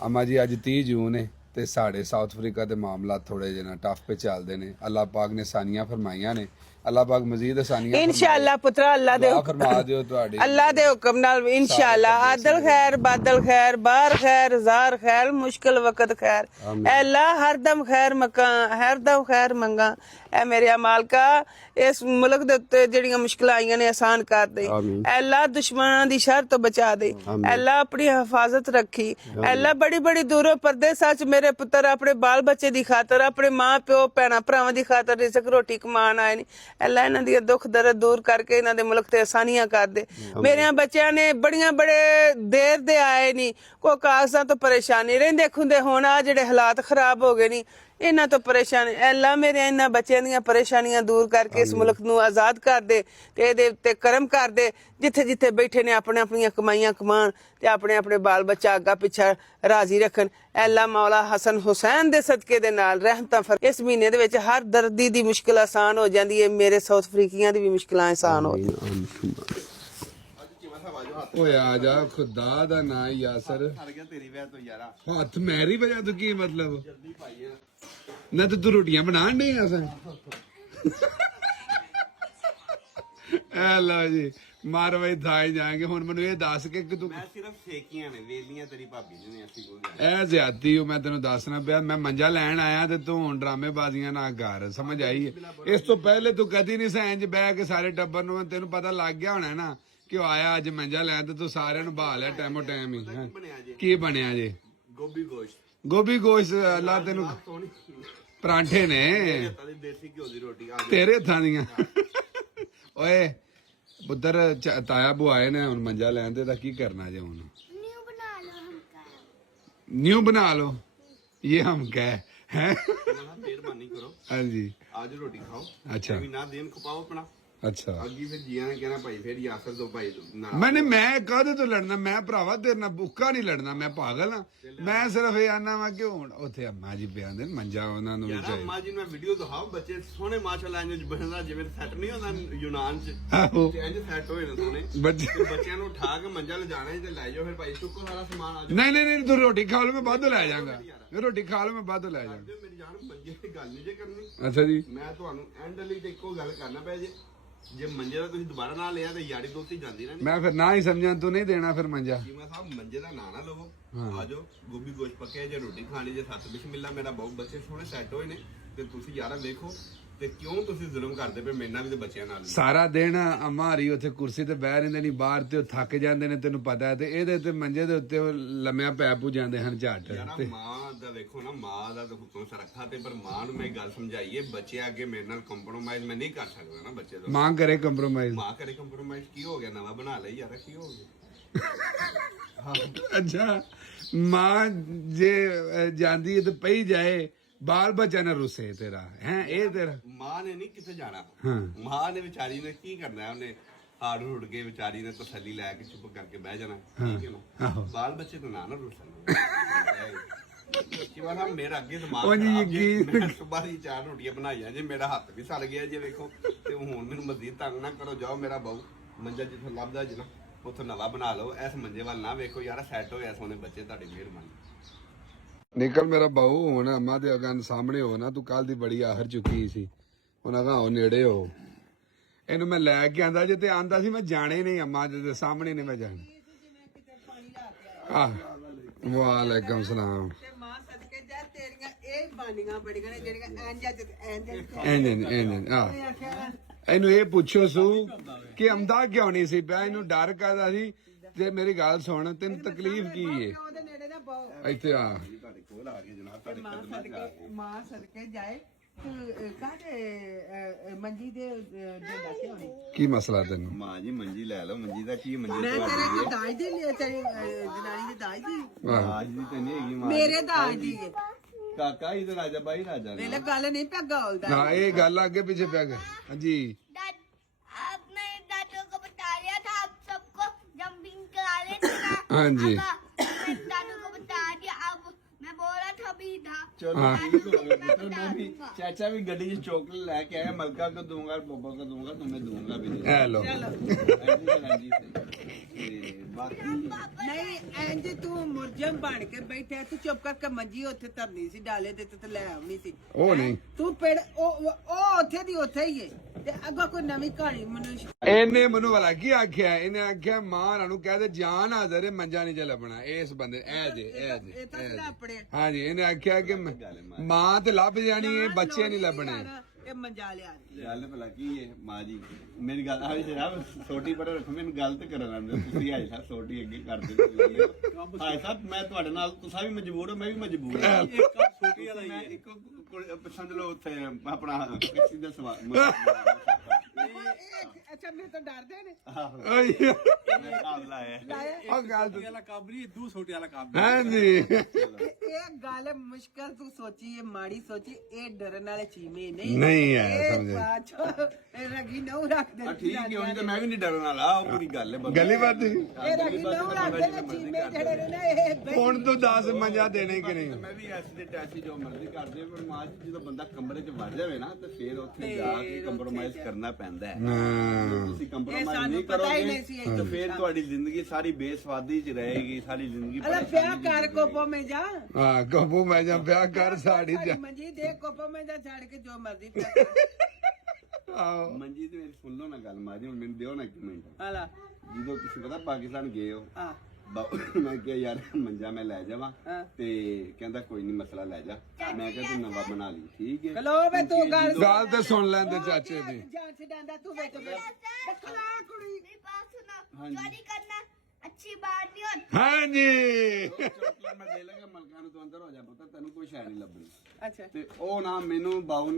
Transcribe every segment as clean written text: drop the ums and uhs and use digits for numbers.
अम्मा जी अज 30 जून है ते साढ़े साउथ अफ्रीका के मामला थोड़े जे ना टफ पे चलते ने। अल्लाह पाक ने आसानियां फरमाइयां ने, अल्लाह पाक मजीद आसानियां इंशाअल्लाह पुत्रा अल्लाह दे फरमा दियो तुहाडी अल्लाह दे हुक्म नाल इंशाअल्लाह आदल खैर बादल खैर बाहर खैर जार खैर मुश्किल वक्त खैर अल्लाह हरदम खैर मका हरदम खैर मंगा। ए मेरे मालका इस मुल्क दे उत्ते जेड़ियां मुश्किलां आईयां ने आसान कर दे। अल्लाह दुश्मनां दी शर तो बचा दे। अल्लाह अपनी हिफाजत रखी। अल्लाह बड़ी बड़ी दूरों परदेसां च मेरे पुत्र अपने बाल बच्चे दी खातर अपने मां प्यो भैणां भरावां दी खातर रिज़्क रोटी कमान आए ने। अल्लाह इन्हां दी दुख दर्द दूर करके इन्हां दे मुल्क ते आसानियां कर दे। मेरे बच्चों ने बड़ियां बड़े देर दे आए नी, कोई कागजां तो परेशानी रहिंदे खुंदे हुण आ जेड़े हालात खराब हो गए नी इन्हां तो परेशानी। अल्लाह मेरे इन्हां बच्चों दीयां परेशानियां दूर करके इस मुल्क नूं आज़ाद कर दे ते इहदे उत्ते करम कर दे। जिथे जिथे बैठे ने अपने अपनियां कमाइयां कमान ते अपने अपने बाल बच्चा अग्गा पिछा राजी रखन। अल्लाह मौला हसन हुसैन दे सदके दे नाल रहमतां फर इस महीने दे विच हर दर्दी दी मुश्किल आसान हो जांदी है। मेरे साउथ अफ्रीकियां दी भी मुश्किलां आसान हो ओए आ जा खुदा दा ना यासर हाथ मेरी वजह तो की मतलब ना तो तू रोटियां बनान नहीं अस लो जी मार भाई थाई जाएंगे हुन मैनू ये दस के तू मैं सिर्फ सेकियां ने वेलियां तेरी भाभी जी ने ऐसी कोई ए ज्यादती हो मैं तेन दसना पिया मैं मंजा लैन आया ते तू हुन ड्रामेबाजियां ना कर समझ आई है। इस तो पहले तू कदी नहीं सैंज बह के सारे टब्बर नूं तेन पता लग गया होना ना कि आया अज मंजा लैन ते तू सारे नूं बहा लिया टाइमो टाइम ही की बनया जे गोभी गोश्त अल्लाह तेन परांठे ने देसी घ्यो दी रोटी तेरे हत्थां दियां ओए पुत्तर ताया बुआए ने हुन मंजा लैन ते की करना जे हुन न्यू बना लो ये हम कह हैं मेहरबानी करो हाँ जी आज रोटी खाओ अच्छा भी ना दिन खपाओ अपना अच्छा अगी फिर जिया ने कहना भाई फिर यासर दो भाई ना मैंने मैं काहदे तो लड़ना मैं भरावा तेरे नाल भुक्का नहीं लड़ना मैं पागल हाँ मैं सिर्फ ये आना वा क्यों उत्थे अम्मा जी पे आंदे मंजा उन्हां नूं यार चाहिए अम्मा जी मैं वीडियो दिखाओ बच्चे सोहने माशाल्लाह इंज बनदा जिवें सैट नहीं होंदा यूनान च आहो ते इंज सैट होए ने सोहने बच्चे ਤੇ ਬੱਚਿਆਂ ਨੂੰ ਉਠਾ ਕੇ ਮੰਜਾ ਲਿਜਾਣਾ ਤੇ ਲੈ ਜਾਓ ਫਿਰ ਭਾਈ ਚੁੱਕੋ ਸਾਰਾ ਸਮਾਨ ਆ ਜਾਓ नहीं नहीं नहीं तू रोटी खा लो मैं बाद ले जाऊंगा रोटी खा लो मैं बाद ले जाऊंगा ਮੇਰੀ ਜਾਨ ਮੰਜੇ ਦੀ ਗੱਲ ਨਹੀਂ ਜੇ ਕਰਨੀ अच्छा जी ਮੈਂ ਤੁਹਾਨੂੰ ਐਂਡ ਲਈ ਤੇ ਇੱਕੋ ਗੱਲ ਕਰਨਾ ਪਿਆ ਜੇ ਮੰਜੇ ਦਾ ਤੁਸੀਂ ਦੁਬਾਰਾ ਨਾ ਲਿਆ ਤੇ ਯਾਰੀ ਦੋਸਤੀ ਜਾਂਦੀ ਰਹਿਣੀ मैं फिर ना ही समझा तू नहीं देना फिर मंजा ਕੀਮਾ ਸਾਹਿਬ ਮੰਜੇ ਦਾ ਨਾਂ ਨਾ ਲਵੋ ਆ ਜਾਓ ਗੋਭੀ ਗੋਸ਼ ਪੱਕੇ ਜੇ ਰੋਟੀ ਖਾਣੀ ਜੇ ਸੱਤ ਬਿਸਮਿਲ੍ਲਾ ਮੇਰਾ ਬਹੁਤ ਬੱਚੇ ਸੋਹਣੇ ਸੈੱਟ ਹੋਏ ਨੇ ਤੇ ਤੁਸੀਂ ਯਾਰਾ ਵੇਖੋ ਤੇ ਕਿਉਂ ਤੁਸੀਂ ਜ਼ੁਲਮ ਕਰਦੇ ਪਏ ਮੇਰੇ ਨਾਲ ਵੀ ਤੇ ਬੱਚਿਆਂ ਨਾਲ ਵੀ। सारा दिन अम्मा हरी उत्थे कुर्सी ते बह रहिंदे नहीं बाहर ते थक जांदे ने तेनू पता है ते ਇਹਦੇ ਤੇ ਮੰਜੇ ਦੇ ਉੱਤੇ ਉਹ ਲੰਮਿਆਂ ਪੈ ਪੂ ਜਾਂਦੇ ਹਨ ਝੱਟ ਯਾਰਾ ਤੇ ਮਾਂ ਦਾ ਵੇਖੋ ਨਾ ਮਾਂ ਦਾ ਤਾਂ ਹੁਕਮ ਸਰਖਾ ਤੇ ਪਰ ਮਾਂ ਨੂੰ ਮੈਂ ਗੱਲ ਸਮਝਾਈਏ ਬੱਚੇ ਅੱਗੇ ਮੇਰੇ ਨਾਲ ਕੰਪਰੋਮਾਈਜ਼ ਮੈਂ ਨਹੀਂ ਕਰ ਸਕਦਾ ਨਾ ਬੱਚੇ ਤੋਂ ਮਾਂ ਕਰੇ ਕੰਪਰੋਮਾਈਜ਼ ਮਾਂ ਕਰੇ ਕੰਪਰੋਮਾਈਜ਼ ਕੀ ਹੋ ਗਿਆ ਨਵਾਂ ਬਣਾ ਲਈ ਯਾਰ ਕੀ ਹੋ ਗਿਆ ਅੱਛਾ ਮਾਂ ਜੇ ਜਾਂਦੀ ਹੈ ਤੇ ਪਈ ਜਾਏ ਬਾਲ ਬੱਚਾ ਨਾ ਰੁੱਸੇ ਤੇਰਾ ਹੈ ਇਹ ਤੇਰਾ ਮਾਂ ਨੇ ਨਹੀਂ ਕਿੱਥੇ ਜਾਣਾ ਹਾਂ ਮਾਂ ਨੇ ਵਿਚਾਰੀ ਨੇ ਕੀ ਕਰਨਾ ਉਹਨੇ ਹਾੜ ਹੁੜ ਕੇ ਵਿਚਾਰੀ ਨੇ ਤਸੱਲੀ ਲੈ ਕੇ ਚੁੱਪ ਕਰਕੇ ਬਹਿ ਜਾਣਾ ਠੀਕ ਹੈ ਨਾ ਆਹੋ ਬਾਲ ਬੱਚੇ ਤਾਂ ਨਾ ਰੁੱਸਣ ਕਿ ਵਾਲਾ ਮੇਰਾ ਅੱਗੇ ਦਿਮਾਗ ਉਹ ਜੀ ਖਰਾਬ ਜੇ ਯਕੀਨ- ਮੈਂ ਸੁਬਾਹ ਦੀ 4 ਰੋਟੀਆਂ ਬਣਾਈਆਂ ਜੇ ਮੇਰਾ ਹੱਥ ਵੀ ਸੜ ਗਿਆ ਜੇ ਵੇਖੋ ਤੇ ਹੁਣ ਮੈਨੂੰ ਮਜ਼ੀਦ ਤੰਗ ਨਾ ਕਰੋ ਜਾਓ ਮੇਰਾ ਬਾਊ ਮੰਜਾ ਜਿੱਥੋਂ ਲੱਭਦਾ ਜੀ ਨਾ ਉੱਥੋਂ ਨਵਾਂ ਬਣਾ ਲਓ ਇਸ ਮੰਜੇ ਵੱਲ ਨਾ ਵੇਖੋ ਯਾਰ ਸੈੱਟ ਹੋਇਆ ਸੋਹਣੇ ਬੱਚੇ ਤੁਹਾਡੀ ਮਿਹਰਬਾਨੀ ਨਿਕਲ ਮੇਰਾ ਬਾਹੂ ਹੁਣ ਅੰਮਾ ਦੇ ਅਗਾਂ ਸਾਹਮਣੇ ਹੋ ਨਾ ਤੂੰ ਕੱਲ ਦੀ ਬੜੀ ਆਹਰ ਚੁੱਕੀ ਸੀ ਉਹਨਾਂ ਦਾ ਹੋ ਨੇੜੇ ਹੋ ਇਹਨੂੰ ਮੈਂ ਲੈ ਕੇ ਆਂਦਾ ਜੇ ਤੇ ਆਂਦਾ ਸੀ ਮੈਂ ਜਾਣੇ ਨਹੀਂ ਅੰਮਾ ਦੇ ਸਾਹਮਣੇ ਨਹੀਂ ਮੈਂ ਜਾਣਾ ਆਹ ਵਾਲੇਕਮ ਸਲਾਮ ਤੇ ਮਾਂ ਸਦਕੇ ਜਾ ਤੇਰੀਆਂ ਇਹ ਬਾਨੀਆਂ ਬੜੀਆਂ ਨੇ ਜਿਹੜੀਆਂ ਇੰਜ ਇੰਜ ਆ ਇਹਨੂੰ ਇਹ ਪੁੱਛੋ ਸੂ ਕਿ ਆਮਦਾ ਕਿਉਂ ਨਹੀਂ ਸੀ ਪਿਆ ਇਹਨੂੰ ਡਰ ਕਾਦਾ ਸੀ ਤੇ ਮੇਰੀ ਗੱਲ ਸੁਣ ਤੈਨੂੰ ਤਕਲੀਫ ਕੀ ਏ ਉਹਦੇ ਨੇੜੇ ਨਾ ਬਹੁ ਇੱਥੇ ਆ ਤੁਹਾਡੇ ਕੋਲ ਆ ਗਏ ਜਨਾਬ ਤੁਹਾਡੇ ਮਾਂ ਸਦਕੇ ਜਾਏ ਕਾਹਦੇ ਮੰਜੀ ਦੇ ਦੱਸੇ ਹੋਣੀ ਕੀ ਮਸਲਾ ਤੈਨੂੰ ਮਾਂ ਜੀ ਮੰਜੀ ਲੈ ਲਓ ਮੰਜੀ ਦਾ ਕੀ ਮੰਜੀ ਮੈਂ ਤੇਰੇ ਦੀ ਦਾਜ ਦੀ ਲਈ ਤੇਰੀ ਜਨਾਨੀ ਦੀ ਦਾਜ ਦੀ ਆਹ ਆਜ ਦੀ ਤਾਂ ਨਹੀਂ ਹੈਗੀ ਮਾਂ ਮੇਰੇ ਦਾਜ ਦੀ ਹੈ ਕਾਕਾ ਹੀ ਤਾਂ ਰਾਜਾ ਬਾਈ ਰਾਜਾ ਨੇ ਵੇਲੇ ਗੱਲ ਨਹੀਂ ਪਿਆ ਗਾਲਦਾ ਨਾ ਇਹ ਗੱਲ ਅੱਗੇ ਪਿੱਛੇ ਪੈ ਗਈ ਹਾਂਜੀ आपने दादू को बता दिया था आप सबको जंपिंग करा रहे थे ना हाँ जी। अब मैंने दादू को बता दिया अब मैं बोल रहा था भी था चलो ठीक हो गया पुत्र मैं भी चाचा भी गड्डी से चॉकलेट लेके आया मलका को दूंगा पापा को दूंगा तुम्हें दूंगा भी नहीं ਇਹ ਲੋ हाँ जी, हाँ जी। ਤੇ ਬਾਕੀ ਨਹੀਂ ਇੰਜ ਤੂੰ ਮੁਰਜਮ ਬਣ ਕੇ ਬੈਠਿਆ ਤੂੰ ਚੁੱਪ ਕਰਕੇ ਮੰਜੀ ਉੱਥੇ ਧਰਨੀ ਸੀ ਡਾਲੇ ਦੇ ਤੇ ਲੈ ਆਉਣੀ ਸੀ ਉਹ ਨਹੀਂ ਤੂੰ ਪੇੜ ਉਹ ਉੱਥੇ ਦੀ ਉੱਥੇ ਹੀ ਹੈ ਤੇ ਅੱਗੋਂ ਕੋਈ ਨਵੀਂ ਕਹਾਣੀ ਮੈਨੂੰ ਇਹਨੇ ਮੈਨੂੰ ਵਾਲਾ ਕੀ ਆਖਿਆ ਇਹਨੇ ਆਖਿਆ ਮਾਂ ਨੂੰ ਕਹਦੇ ਜਾਨ ਹਾਜ਼ਰ ਹੈ ਮੰਜਾ ਨਹੀਂ ਜੇ ਲੱਭਣਾ ਇਸ ਬੰਦੇ ਇਹ ਤਾਂ ਆਪਣੇ ਹਾਂਜੀ ਇਹਨੇ ਆਖਿਆ ਕਿ ਮਾਂ ਤੇ ਲੱਭ ਜਾਣੀ ਹੈ ਬੱਚੇ ਨਹੀਂ ਲੱਭਣੇ ਇਹ ਮੰਜਾ ਲਿਆ ਗੱਲ ਭਲਾ ਕੀ ਹੈ ਮਾਂ ਜੀ ਮੇਰੀ ਗੱਲ ਆ ਵੀ ਜਨਾਬ ਛੋਟੀ ਪਰ ਰੱਖੋ ਮੈਨੂੰ ਗਲਤ ਕਰਨ ਆਉਂਦੇ ਤੁਸੀਂ ਆਏ ਸਾਹਿਬ ਛੋਟੀ ਅੱਗੇ ਕਰਦੇ ਆਏ ਸਾਹਿਬ ਮੈਂ ਤੁਹਾਡੇ ਨਾਲ ਤੁਸੀਂ ਵੀ ਮਜਬੂਰ ਹੋ ਮੈਂ ਵੀ ਮਜਬੂਰ ਹਾਂ ਇੱਕ ਛੋਟੀ ਵਾਲਾ ਹੀ ਇੱਕ ਸਮਝ ਲਓ ਉੱਥੇ ਆਪਣਾ ਕਿਸੇ ਦਾ ਸਵਾਲ ਅੱਛਾ ਮੇਰੇ ਤੋਂ ਡਰਦੇ ਨੇ ਉਹ ਗੱਲ ਤਾਂ ਵਾਲਾ ਕੰਮ ਨਹੀਂ ਦੂ ਛੋਟੇ ਵਾਲਾ ਕੰਮ ਹਾਂਜੀ ਇਹ ਗੱਲ ਮੁਸ਼ਕਲ ਤੂੰ ਸੋਚੀ ਇਹ ਮਾੜੀ ਸੋਚੀ ਇਹ ਡਰਨ ਵਾਲੇ ਚੀਮੇ ਨਹੀਂ ਨਹੀਂ ਹੈ ਸਮਝ ਇਹ ਰਗੀ ਨਹੁੰ ਰੱਖਦੇ ਠੀਕ ਹੈ ਉਹੀ ਤਾਂ ਮੈਂ ਵੀ ਨਹੀਂ ਡਰਨ ਵਾਲਾ ਉਹ ਪੂਰੀ ਗੱਲ ਹੈ ਗੱਲੀ ਬਾਤ ਇਹ ਰਗੀ ਨਹੁੰ ਰੱਖਦੇ ਨੇ ਚੀਮੇ ਜਿਹੜੇ ਨੇ ਨਾ ਇਹ ਹੁਣ ਤੋਂ 10 ਮੰਜਾ ਦੇਣੇ ਕਿ ਨਹੀਂ ਮੈਂ ਵੀ ਐਸੀ ਦੇ ਟੈਸੀ ਜੋ ਮਰਜ਼ੀ ਕਰਦੇ ਪਰ ਮਾਂ ਜੀ ਜਦੋਂ ਬੰਦਾ ਕਮਰੇ 'ਚ ਵੜ ਜਾਵੇ ਨਾ ਤੇ ਫਿਰ ਉੱਥੇ ਜਾ ਕੇ ਕੰਪਰੋਮਾਈਜ਼ ਕਰਨਾ ਪੈਂਦਾ ਹੈ ਤੁਸੀਂ ਕੰਪਰੋਮਾਈਜ਼ ਨਹੀਂ ਕਰੋਗੇ ਤਾਂ ਫਿਰ ਤੁਹਾਡੀ ਜ਼ਿੰਦਗੀ ਸਾਰੀ ਬੇਸਵਾਦੀ 'ਚ ਰਹੇਗੀ ਸਾਰੀ ਜ਼ਿੰਦਗੀ ਅਲਾ ਵਿਆਹ ਕਰ ਕੋਪੋ ਮੈਂ ਜਾ ਹਾਂ ਕਬੂ ਮੈਂ ਜਾਂ ਵਿਆਹ ਕਰ ਸਾੜੀ ਜਾ ਮੰਜੀ ਦੇ ਕੋਪੋ ਮੈਂ ਜਾ ਛੱਡ ਕੇ ਜੋ ਮਰਜ਼ੀ ਆਹੋ ਮੰਜੀ ਤੇ ਮੇਰੀ ਸੁਣ ਲਓ ਨਾ ਗੱਲ ਮਾਂ ਜੀ ਹੁਣ ਮੈਨੂੰ ਦਿਓ ਨਾ ਇੱਕ ਮਿੰਟ ਹਲਾ ਜਦੋਂ ਤੁਸੀਂ ਪਤਾ ਪਾਕਿਸਤਾਨ ਗਏ ਹੋ ਹਾਂ ਮੈਂ ਕਿਹਾ ਯਾਰ ਮੰਜਾ ਮੈਂ ਲੈ ਜਾਵਾਂ ਤੇ ਕਹਿੰਦਾ ਕੋਈ ਨਹੀਂ ਮਸਲਾ ਲੈ ਜਾ ਮੈਂ ਕਿਹਾ ਤੂੰ ਨਵਾਂ ਬਣਾ ਲਈ ਠੀਕ ਹੈ ਚਲੋ ਵੇ ਤੂੰ ਗੱਲ ਤੇ ਸੁਣ ਲੈਂਦੇ ਚਾਚੇ ਦੀ ਜਾਨ ਛਡਾਂਦਾ ਤੂੰ ਵੇਖ ਖਲਾ ਕੁੜੀ मेरी बात सुनो चोरी करना अच्छी बात नहीं होती ਹਾਂਜੀ ਚੌਕਲੇਟ ਮੈਂ ਦੇ ਲਾਂਗਾ ਮਲਕਾਂ ਨੂੰ ਤੂੰ ਅੰਦਰ ਹੋ ਜਾ ਪੁੱਤ ਤੈਨੂੰ ਕੋਈ ਸ਼ੈ ਨਹੀਂ ਲੱਭਣੀ ਅੱਛਾ ਤੇ ਉਹ ਨਾ ਮੈਨੂੰ ਬਾਊ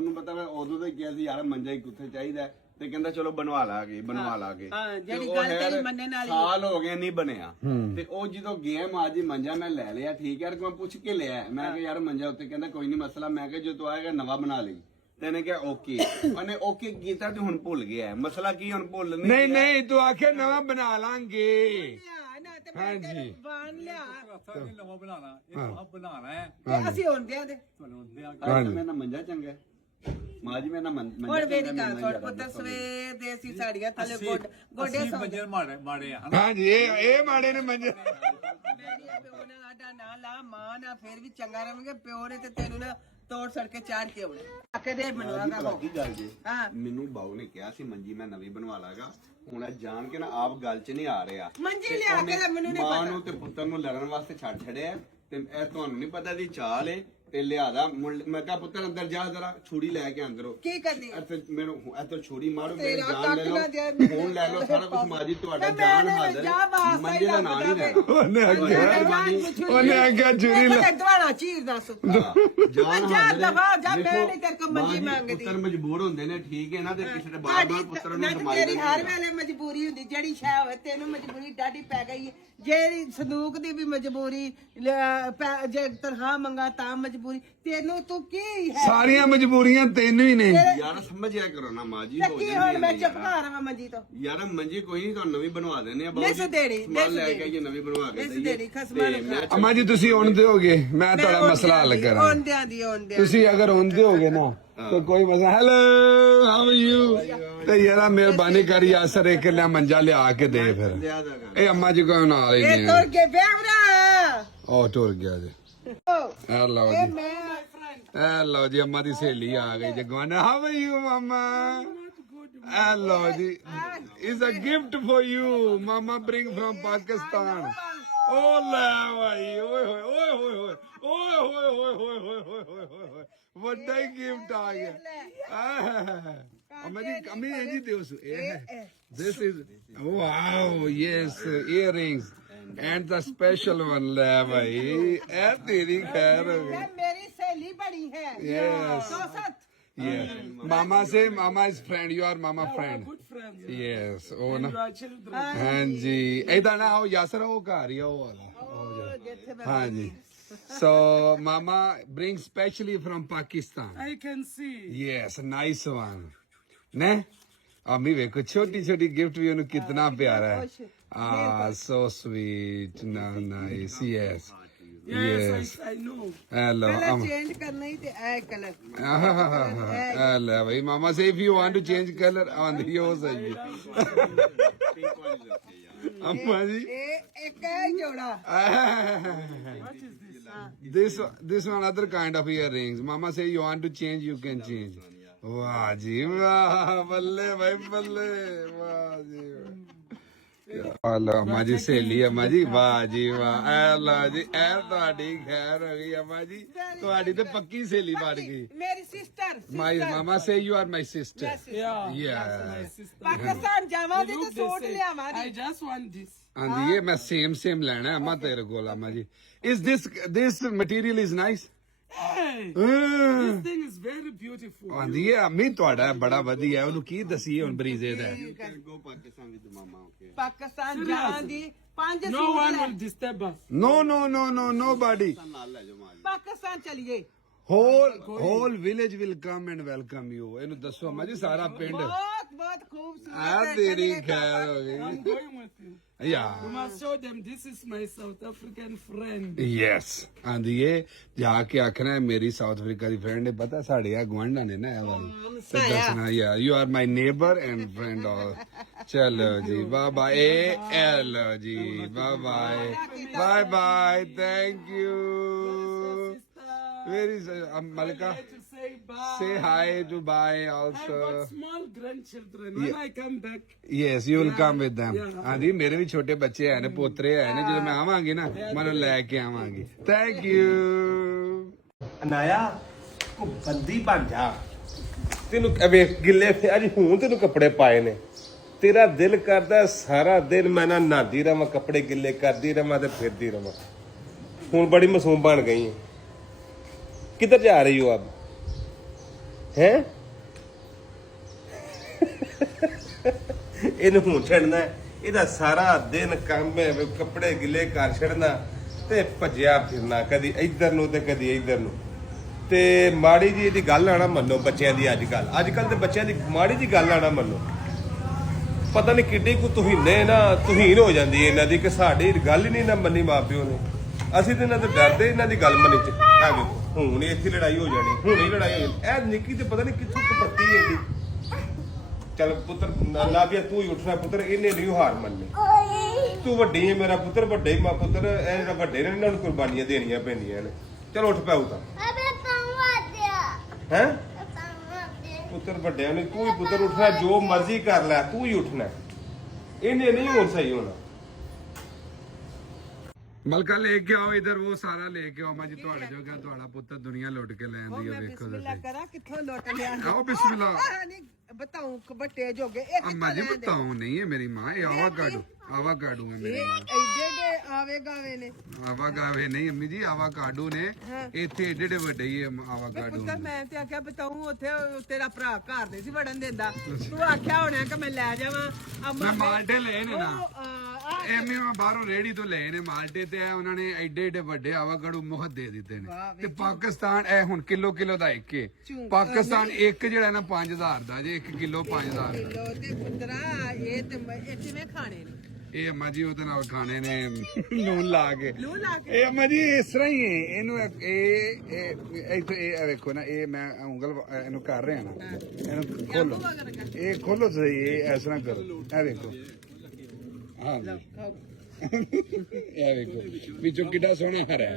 ਨੂੰ ਪਤਾ ਮੈਂ ਉਦੋਂ ਤੇ ਕਿਹਾ ਸੀ ਯਾਰ ਮੰਜਾ ਹੀ ਕਿੱਥੇ ਚਾਹੀਦਾ ਹੈ, ਤੇ ਕਹਿੰਦਾ ਚਲੋ ਬਣਵਾ ਲਾਂਗੇ ਹਾਂ, ਜਿਹੜੀ ਤੇ ਉਹ ਗੱਲ ਹੈ ਤੇਰੀ ਮੰਨਣ ਵਾਲੀ ਸਾਲ ਹੋ ਗਏ ਨਹੀਂ ਬਣਿਆ ਤੇ ਉਹ ਜਦੋਂ ਗਿਆ ਮਾਂ ਜੀ ਮੰਜਾ ਮੈਂ ਲੈ ਲਿਆ ਠੀਕ ਹੈ ਮੈਂ ਪੁੱਛ ਕੇ ਲਿਆ ਮੈਂ ਕਿਹਾ ਯਾਰ ਮੰਜਾ ਉੱਤੇ ਕਹਿੰਦਾ ਕੋਈ ਨਹੀਂ ਮਸਲਾ ਮੈਂ ਕਿਹਾ ਜੇ ਤੂੰ ਆਏਗਾ ਨਵਾਂ ਬਣਾ ਲਈ ਤੈਨੇ ਕਿਹਾ ਓਕੇ ਉਹਨੇ ਓਕੇ ਕੀਤਾ ਤੇ ਹੁਣ ਭੁੱਲ ਗਿਆ ਮਸਲਾ ਕੀ ਹੁਣ ਭੁੱਲ ਨਹੀਂ ਤੂੰ ਆਖੇ ਨਵਾਂ ਬਣਾ ਲਾਂਗੇ ਨਾ ਤੇ ਮੈਂ ਤੈਨੂੰ ਬਾਣ ਲਿਆ ਰਸਤਾ ਨਹੀਂ ਨਵਾਂ ਬਣਾਣਾ ਇਹ ਤਾਂ ਬਣਾਣਾ ਹੈ ਤੇ ਅਸੀਂ ਹੁੰਦਿਆਂ ਦੇ ਤੁਹਾਨੂੰ ਹੁੰਦੇ ਆ ਮੈਂ ਨਾ ਮੰਜਾ ਚੰਗਾ ਹੈ। ਮਾਂ ਜੀ ਮੈਂ ਨਾ ਮੰਜਾ ਹੁਣ ਮੇਰੀ ਗੱਲ ਸੁਣ ਪੁੱਤਰ ਸਵੇਰ ਦੇ ਅਸੀਂ ਸਾੜੀਆਂ ਥੱਲੇ ਗੋਡੇ ਅਸੀਂ ਮੰਜਰ ਮਾੜੇ ਆ ਹਾਂਜੀ ਇਹ ਮਾੜੇ ਨੇ ਮੰਜੇ ਮੇਰੀ ਪਿਓ ਨੇ ਸਾਡਾ ਨਾਂ ਲਾ ਮਾਂ ਨਾ ਫੇਰ ਵੀ ਚੰਗਾ ਰਵਾਂਗੇ ਪਿਓ ਨੇ ਤੇ ਤੈਨੂੰ ਨਾ ਤੋੜ ਸੜ ਕੇ ਚਾੜ ਕੇ ਆਉਣੇ ਆਕੇ ਦੇ ਬਣਵਾਗਾ ਕੀ ਗੱਲ ਜੀ ਹਾਂ ਮੈਨੂੰ ਬਾਊ ਨੇ ਕਿਹਾ ਸੀ ਮੰਜੀ ਮੈਂ ਨਵੀਂ ਬਣਵਾ ਲਾਂਗਾ ਹੁਣ ਇਹ ਜਾਣ ਕੇ ਨਾ ਆਪ ਗੱਲ 'ਚ ਨਹੀਂ ਆ ਰਿਹਾ ਮੰਜੀ ਲਿਆ ਕੇ ਲੈ ਮੈਨੂੰ ਨਹੀਂ ਮਾਂ ਨੂੰ ਤੇ ਪੁੱਤਰ ਨੂੰ ਲੜਨ ਵਾਸਤੇ ਛੱਡ ਛੜਿਆ ਤੇ ਇਹ ਤੁਹਾਨੂੰ ਨਹੀਂ ਪਤਾ ਦੀ ਚਾਲ ਏ ਤੇ ਲਿਆਦਾ ਮੈਂ ਕਿਹਾ ਪੁੱਤਰ ਅੰਦਰ ਜਾ ਜਰਾ ਛੁਰੀ ਲੈ ਕੇ ਅੰਦਰੋਂ ਕੀ ਕਰਨੀ ਇੱਥੇ ਮੈਨੂੰ ਇੱਥੇ ਛੁਰੀ ਮਾਰੋ ਮੇਰੀ ਤੇਰਾ ਜਾਨ ਲੈ ਕੱਖ ਨਾ ਲਓ ਜੇ ਫੋਨ ਲੈ ਲਓ ਸਾਰਾ ਕੁਝ ਮਾਜੀ ਤੁਹਾਡਾ ਮੈਂ ਜਾਨ ਨਹੀਂ ਹਾਜ਼ਰ ਜਾ ਵਾਸਤਾ ਹੀ ਮੰਜੇ ਦਾ ਨਾਂ ਨਹੀਂ ਲੱਗਦਾ ਲੈਣਾ ਉਹਨੇ ਆਖਿਆ ਚੂਰੀ ਲੈ ਦਵਾਣਾ ਚੀਰ ਦੱਸ ਜਾਨ ਜਾ ਹਾਜ਼ਰ ਦਵਾ ਜਾ ਦੇਖੋ, ਮੈਂ ਨਹੀਂ ਤੇਰੇ ਕੋਲ ਮੰਜੀ ਮਾਂ ਜੀ, ਮੰਗਦੀ ਪੁੱਤਰ ਮਜਬੂਰ ਹੁੰਦੇ ਨੇ ਠੀਕ ਹੈ ਨਾ ਤੇ ਕਿਸੇ ਦੇ ਬਾਰ-ਬਾਰ ਪੁੱਤਰ ਨੂੰ ਸਮਾਈ ਤੇਰੀ ਹਰ ਵੇਲੇ ਮਜਬੂਰੀ ਹੁੰਦੀ ਜਿਹੜੀ ਸ਼ੈ ਹੋਵੇ ਤੈਨੂੰ ਮਜਬੂਰੀ ਡਾਢੀ ਪੈ ਗਈ ਹੈ ਜਿਹੜੀ ਸੰਦੂਕ ਦੀ ਵੀ ਮਜਬੂਰੀ ਜੇ ਤਨਖਾਹ ਮੰਗਾ ਤਾਂ ਮਜਬੂਰੀ ਤੈਨੂੰ ਤੂੰ ਕੀ ਹੈ ਸਾਰੀਆਂ ਮਜਬੂਰੀਆਂ ਤੈਨੂੰ ਹੀ ਨੇ ਯਾਰ ਸਮਝਿਆ ਕਰੋ ਨਾ ਮਾਂ ਜੀ ਤੇ ਹੋ ਕੀ ਜਾਂਦੀ ਹੁਣ ਮੈਂ ਹੈ ਚੁੱਪ ਕਰ ਰਵਾਂ ਮੰਜੀ ਤੋਂ ਯਾਰ ਮੰਜੀ ਕੋਈ ਨਹੀਂ ਤੁਹਾਨੂੰ ਨਵੀਂ ਬਣਵਾ ਦਿੰਦੇ ਆ ਨਹੀਂ ਸੁਧੇੜੀ, ਸਮਾਨ ਲੈ ਨਹੀਂ ਕੇ ਆਈਏ ਨਵੀਂ ਬਣਵਾ ਕੇ ਇਸ ਦਈਏ ਦੇਰੀ ਖਸਮਾਂ ਨੂੰ ਖਾ। ਅਮਾ ਜੀ ਤੁਸੀਂ ਆਉਂਦੇ ਹੋਗੇ ਮੈਂ ਤੁਹਾਡਾ ਮਸਲਾ ਹੱਲ ਕਰਾਂ ਆਉਂਦਿਆਂ ਦੀ ਤੁਸੀਂ ਅਗਰ ਆਉਂਦੇ ਹੋਗੇ ਨਾ ਤਾਂ ਕੋਈ ਮਸਲਾ ਹੈਲੋ ਹਾਊ ਯੂ ਤੇ ਯਾਰਾ ਮਿਹਰਬਾਨੀ ਕਰ ਯਾਸਰ ਇੱਕ ਲਿਆ ਮੰਜਾ ਲਿਆ ਕੇ ਦੇ ਫਿਰ ਲਿਆ ਦਾਂਗਾ ਇਹ ਅੰਮਾ ਜੀ ਕੋਲ ਨਾਲ ਹੀ ਇਹ ਨੇ ਤੁਰ ਕੇ ਬੈਵਰਾ ਉਹ ਟੁਰ ਗਿਆ ਜੀ ਆ ਲਓ ਇਹ ਜੀ ਮੈਂ ਇਹ ਲਓ ਜੀ ਅੰਮਾ ਦੀ ਸਹੇਲੀ ਆ ਗਈ ਜਗਵਾਨਾ ਹਾਊ ਯੂ ਮਾਮਾ ਇਹ ਲਓ ਜੀ is a gift for you mama bring from Pakistan ਓ ਲੈ ਭਾਈ ਓਏ ਹੋਏ ਓਏ ਹੋਏ ਹੋਏ ਓਏ ਹੋਏ ਹੋਏ ਹੋਏ ਹੋਏ ਹੋਏ ਹੋਏ ਹੋਏ ਵੱਡਾ ਹੀ ਗਿਫਟ ਆ ਗਿਆ ਅੰਮਾ ਜੀ ਕਮੀ ਹੈ ਜੀ ਦਿਓ ਇਹ this is wow yes earrings and the special one ਲੈ ਭਾਈ ਇਹ ਤੇਰੀ ਖੈਰ ਹੋਵੇ ਇਹ ਮੇਰੀ ਸਹੇਲੀ ਬਣੀ ਹੈ Yes. ਦੋਸਤ Yes. Mama say Mama is friend. You are Mama friend. good friends Yes. Oh no. children ਹਾਂਜੀ ਇਹਦਾ ਨਾ ਉਹ ਯਾਸਰ ਉਹ ਘਰ ਹੀ ਆ ਉਹ ਵਾਲਾ ਜਿੱਥੇ ਮੈਂ ਹਾਂਜੀ so Mama brings specially from Pakistan. I can see Yes, nice one. ਨੇ ਅਮੀ ਵੇਖੋ ਛੋਟੀ ਛੋਟੀ ਗਿਫਟ ਵੀ ਉਹਨੂੰ ਕਿੰਨਾ ਪਿਆਰਾ ਹੈ ah so sweet nice yes yes I know hello colour change ਕਰਨਾ ਹੀ ਤੇ ਇਹ ਕਲਰ ਲੈ ਭਾਈ ਮਾਮਾ ਸੇ if you want to change color on the yours ਹੈ ਪਿੰਕ ਵਾਲੀ ਰੱਖੀ ਯਾਰ ਅੰਮਾ ਜੀ ਇਹ ਇੱਕ ਹੈ ਜੋੜਾ this one other kind of earrings. Mama say you want to change, you can change. वाह जी वाह, बल्ले भाई बल्ले, वाह जी वाह। लो अम्मा जी सहेली अम्मा जी, वाह जी वाह। ए लो जी, ए ਤੁਹਾਡੀ ਖੈਰ ਹੋ ਗਈ ਅम्मा जी, ਤੁਹਾਡੀ ਤੇ ਪੱਕੀ ਸਹੇਲੀ ਬਣ ਗਈ। ਮੇਰੀ sister My mama say you are my sister. Yeah. Yeah. Pakistan ਜਾਵਾਂਗੇ ਤੇ ਸੂਟ ਲਿਆਵਾਂਗੇ। I just want this. And ये मैं same ਲੈਣਾ ਹੈ ਅम्मा ਤੇਰੇ ਕੋਲ ਅम्मा ਜੀ। Is this material is nice? Hey, this thing is very beautiful. ਆਂਦੀ ਹੈ ਅੰਮੀ ਤੁਹਾਡਾ ਬੜਾ ਵਧੀਆ, ਉਹਨੂੰ ਕੀ ਦਸੀਏ ਹੁਣ ਬਰੀਜ਼ੇ ਦਾ। ਗੋ ਪਾਕਿਸਤਾਨ ਵਿੱਚ ਮਾਮਾ ਓਕੇ ਪਾਕਿਸਤਾਨ ਜਾਣ ਦੀ 5 No one suit will disturb us. No, nobody. ਨਾਲ ਲੈ ਜਾਓ ਮਾਂ ਜੀ। ਪਾਕਿਸਤਾਨ ਚਲੀਏ। Whole village will come and welcome you. ਇਹਨੂੰ ਦੱਸੋ ਅम्मा ਜੀ ਸਾਰਾ ਪਿੰਡ। ਬਹੁਤ ਖੂਬਸੂਰਤ ਆ ਹੈ। ਤੇਰੀ ਖੈਰ ਹੋ ਗਈ। I'm going with you. You Yeah. must show them this is my South African friend. Yes. ਆਂਦੀ ਇਹ ਜਾ ਕੇ ਆਖਣਾ ਹੈ ਮੇਰੀ ਸਾਊਥ ਅਫਰੀਕਾ ਦੀ ਫਰੈਂਡ ਹੈ, ਪਤਾ ਸਾਡੇ ਆ ਗਵਾਂਢਾਂ ਨੇ ਨਾ ਇਹ ਵਾਲੀ। ਤੇ ਦੱਸਣਾ ਯਾ you are my neighbour and friend all. ਚਲੋ ਜੀ ਬਾਏ ਬਾਏ। ਐਲੋ ਜੀ bye bye bye bye. Thank you very ਮਲਕਾ। To say bye. Say hi to bye I've also. got small grandchildren. When I come back, Yes, you will come with them. Yeah. ਹਾਂਜੀ ਮੇਰੇ ਵੀ ਛੋਟੇ ਬੱਚੇ ਆਏ ਨੇ, ਪੋਤਰੇ ਆਏ ਨੇ, ਜਦੋਂ ਮੈਂ ਆਵਾਂਗੀ ਨਾ ਮੈਨੂੰ ਲੈ ਕੇ ਆਵਾਂਗੀ। Thank you. ਅਨਾਇਆ ਕੋ ਬੰਦੀ ਬਣ ਜਾ। ਤੈਨੂੰ ਅਵੇ ਗਿੱਲੇ ਅੱਜ ਹੁਣ ਤੈਨੂੰ ਕੱਪੜੇ ਪਾਏ ਨੇ, ਤੇਰਾ ਦਿਲ ਕਰਦਾ ਸਾਰਾ ਦਿਨ ਮੈਂ ਨਾ ਨਹਾਦੀ ਰਵਾਂ, ਕੱਪੜੇ ਗਿੱਲੇ ਕਰਦੀ ਰਵਾਂ ਤੇ ਫਿਰਦੀ ਰਵਾਂ। ਹੁਣ ਬੜੀ ਮਾਸੂਮ ਬਣ ਗਈ ਹੈ। ਕਿੱਧਰ ਜਾ ਰਹੀ ਹੋ ਆਪ ਹੈ? ਇਹਨੂੰ ਹੁਣ ਛੱਡਣਾ ਹੈ। ਇਹਦਾ ਸਾਰਾ ਦਿਨ ਕੰਮ ਹੈ ਵੀ ਕੱਪੜੇ ਗਿੱਲੇ ਕਰ ਛੱਡਣਾ ਤੇ ਭੱਜਿਆ ਫਿਰਨਾ, ਕਦੀ ਇੱਧਰ ਨੂੰ ਤੇ ਕਦੀ ਇੱਧਰ ਨੂੰ। ਤੇ ਮਾੜੀ ਜੀ ਇਹਦੀ ਗੱਲ ਆਣਾ ਮੰਨੋ ਬੱਚਿਆਂ ਦੀ। ਅੱਜ ਕੱਲ ਤੇ ਬੱਚਿਆਂ ਦੀ ਮਾੜੀ ਜੀ ਗੱਲ ਆਣਾ ਮੰਨੋ, ਪਤਾ ਨਹੀਂ ਕਿੱਡੀ ਕੁ ਤੁਹੀਨੇ ਨਾ ਤੁਹੀਨ ਹੋ ਜਾਂਦੀ ਹੈ ਇਹਨਾਂ ਦੀ ਕਿ ਸਾਡੀ ਗੱਲ ਹੀ ਨਹੀਂ ਨਾ ਮੰਨੀ ਮਾਂ ਪਿਓ ਨੇ। ਅਸੀਂ ਤੇ ਇਹਨਾਂ ਤੋਂ ਡਰਦੇ, ਇਹਨਾਂ ਦੀ ਗੱਲ ਮੰਨੀ ਚ ਆ ਵੇਖੋ ਹੁਣ ਇੱਥੇ ਲੜਾਈ ਹੋ ਜਾਣੀ, ਹੁਣ ਹੀ ਲੜਾਈ ਹੋ ਜਾਣੀ। ਇਹ ਨਿੱਕੀ ਤੇ ਪਤਾ ਨਹੀਂ ਕਿੱਥੋਂ ਕਪੱਤੀ ਹੈ ਇਹਦੀ। ਚੱਲ ਪੁੱਤਰ ਨਾ ਵੀ ਤੂੰ ਹੀ ਉੱਠਣਾ ਪੁੱਤਰ, ਇਹਨੇ ਨਹੀਂ ਹਾਰ ਮੰਨਣੀ। ਤੂੰ ਵੱਡੀ ਹੈ ਮੇਰਾ ਪੁੱਤਰ, ਵੱਡੇ ਮਾਂ ਪੁੱਤਰ ਇਹ ਜਿਹੜਾ ਵੱਡੇ ਨੇ ਇਹਨਾਂ ਨੂੰ ਕੁਰਬਾਨੀਆਂ ਦੇਣੀਆਂ ਪੈਂਦੀਆਂ ਨੇ। ਚਲੋ ਉੱਠ ਪਾਉ ਤਾਂ ਅਬੇ ਪੰਵਾਦਿਆ ਹੈ ਪੰਵਾਦਿਆ ਪੁੱਤਰ ਵੱਡਿਆਂ ਨੇ। ਤੂੰ ਹੀ ਪੁੱਤਰ ਉੱਠਣਾ, ਜੋ ਮਰਜ਼ੀ ਕਰ ਲੈ, ਤੂੰ ਹੀ ਉੱਠਣਾ, ਇਹਨੇ ਨਹੀਂ ਹੁਣ ਸਹੀ ਹੋਣਾ। ਮਲਕਾ ਲੈ ਕੇ ਆਓ ਇਧਰ, ਉਹ ਸਾਰਾ ਲੈ ਕੇ ਆਓ ਅम्मा जी ਤੁਹਾਡੇ ਜੋਗਾ। ਤੁਹਾਡਾ ਪੁੱਤਰ ਦੁਨੀਆ ਲੁੱਟ ਕੇ ਲੈ ਆਂਦੀ ਹੈ, ਵੇਖੋ ਬਿਸਮਿਲ੍ਲਾ ਤੁਸੀਂ। ਕਰਾਂ ਕਿੱਥੋਂ ਲੁੱਟ ਲਿਆ। ਆਓ ਬਿਸਮਿਲ੍ਲਾ। ਨਹੀਂ ਬਤਾਉਂ ਵੱਟੇ ਜੋਗੇ ਇਹ अम्मा जी बताओ नहीं है मेरी माँ, ये आवाकाडू है मेरी माँ। ਐਡੇ ਆਵੇ ਗਾਵੇ ਨੇ। ਆਵਾਗਾਵੇ ਨਹੀਂ ਅੰਮੀ ਜੀ, ਆਵਾਕਾਡੂ ਨੇ ਇੱਥੇ ਏਡੇ ਏਡੇ ਵੱਡੇ ਹੀ ਆਵਾਕਾਡੂ। ਪੁੱਤਰ ਮੈਂ ਤੇ ਆਖਿਆ ਬਤਾਉਂ ਉੱਥੇ ਤੇਰਾ ਭਰਾ ਘਰ ਦੇ ਸੀ ਵੜਨ ਦਿੰਦਾ, ਤੂੰ ਆਖਿਆ ਹੋਣਾ ਕਿ ਮੈਂ ਲੈ ਜਾਵਾਂ। ਮੈਂ ਮਾਲਟੇ ਲਏ ਨੇ ਨਾ, ਆ ਐਵੇਂ ਮੈਂ ਬਾਹਰੋਂ ਰੇੜੀ ਤੋਂ ਲਏ ਨੇ ਮਾਲਟੇ, ਤੇ ਇਹ ਉਹਨਾਂ ਨੇ ਏਡੇ ਏਡੇ ਵੱਡੇ ਆਵਾਕਾਡੂ ਮੁਫਤ ਦੇ ਦਿੱਤੇ ਨੇ। ਤੇ ਪਾਕਿਸਤਾਨ ਇਹ ਹੁਣ ਕਿਲੋ ਦਾ ਇੱਕ ਹੈ। ਪਾਕਿਸਤਾਨ ਇੱਕ ਜਿਹੜਾ ਨਾ 5000 ਦਾ ਜੇ, 1 ਕਿਲੋ 5000 ਦਾ। ਕਿਲੋ ਤੇ ਪੁੱਤਰਾ ਇਹ ਤੇ ਇਹ ਕਿਵੇਂ ਖਾਣੇ ਨੇ? ਇਹ ਅੰਮਾ ਜੀ ਉਹਦੇ ਨਾਲ ਖਾਣੇ ਨੇ ਲੂਣ ਲਾ ਕੇ। ਲੂਣ ਲਾ ਕੇ ਇਹ ਅੰਮਾ ਜੀ ਇਸ ਤਰ੍ਹਾਂ ਹੀ ਹੈ। ਇਹਨੂੰ ਇਹ ਵੇਖੋ ਨਾ, ਇਹ ਮੈਂ ਉਂਗਲ ਇਹਨੂੰ ਕਰ ਰਿਹਾ ਨਾ, ਇਹਨੂੰ ਖੋਲੋ, ਇਹ ਖੋਲੋ ਸਹੀ, ਇਹ ਇਸ ਤਰ੍ਹਾਂ ਕਰੋ, ਇਹ ਵੇਖੋ। ਹਾਂ ਜੀ ਇਹ ਵੇਖੋ ਵਿੱਚੋਂ ਕਿੱਡਾ ਸੋਹਣਾ ਹਰਾ ਹੈ।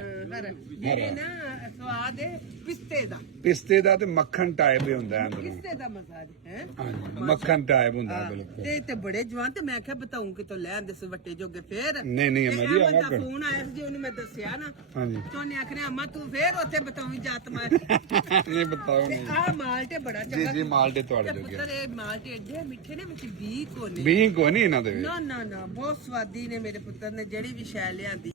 ਇਹ ਨਾ ਸਵਾਦ ਹੈ ਪਿਸਤੇ ਦਾ। ਪਿਸਤੇ ਦਾ ਤੇ ਮੱਖਣ ਟਾਈਪ ਹੀ ਹੁੰਦਾ ਅੰਦਰੋਂ। ਪਿਸਤੇ ਦਾ ਮਜ਼ਾ ਹੈ। ਹਾਂਜੀ ਮੱਖਣ ਟਾਈਪ ਹੁੰਦਾ ਬਿਲਕੁਲ। ਤੇ ਬੜੇ ਜਵਾਨ, ਤੇ ਮੈਂ ਕਿਹਾ ਬਤਾਉਂ ਕਿਤੋਂ ਲੈ ਆਂਦੇ ਸੀ ਵੱਟੇ ਜੋਗੇ। ਫੇਰ ਨਹੀਂ ਨਹੀਂ ਅੰਮਾ ਜੀ ਅਹਿਮਦ ਦਾ ਆਵਾਕਾਡੂ। ਫੋਨ ਆਇਆ ਸੀ ਜੀ, ਉਹਨੂੰ ਮੈਂ ਦੱਸਿਆ ਨਾ, ਹਾਂਜੀ ਤੇ ਉਹਨੇ ਆਖਿਆ ਅੰਮਾ ਤੂੰ ਫੇਰ ਉੱਥੇ ਬਤਾਉਂ ਜਾਤ ਮਾਰ। ਇਹ ਬਤਾਓ ਤੇ ਨਹੀਂ ਆਹ ਮਾਲਟੇ ਬੜਾ ਜੀ ਚੰਗਾ। ਜੀ ਮਾਲਟੇ ਤੁਹਾਡੇ ਤੇ ਜੋਗੇ ਪੁੱਤਰ ਇਹ ਮਾਲਟੇ ਏਡੇ ਮਿੱਠੇ ਨੇ, ਵਿੱਚ ਬੀ ਕੋਨੇ। ਵੀ ਕੋਈ ਨਹੀਂ ਇਹਨਾਂ ਦੇ ਵਿੱਚ। ਨਾ ਬਹੁਤ ਸਵਾਦੀ ਨੇ ਮੇਰੇ ਪੁੱਤਰ ਨੇ ਜਿਹੜੀ ਵੀ ਸ਼ੈ ਲਿਆਂਦੀ।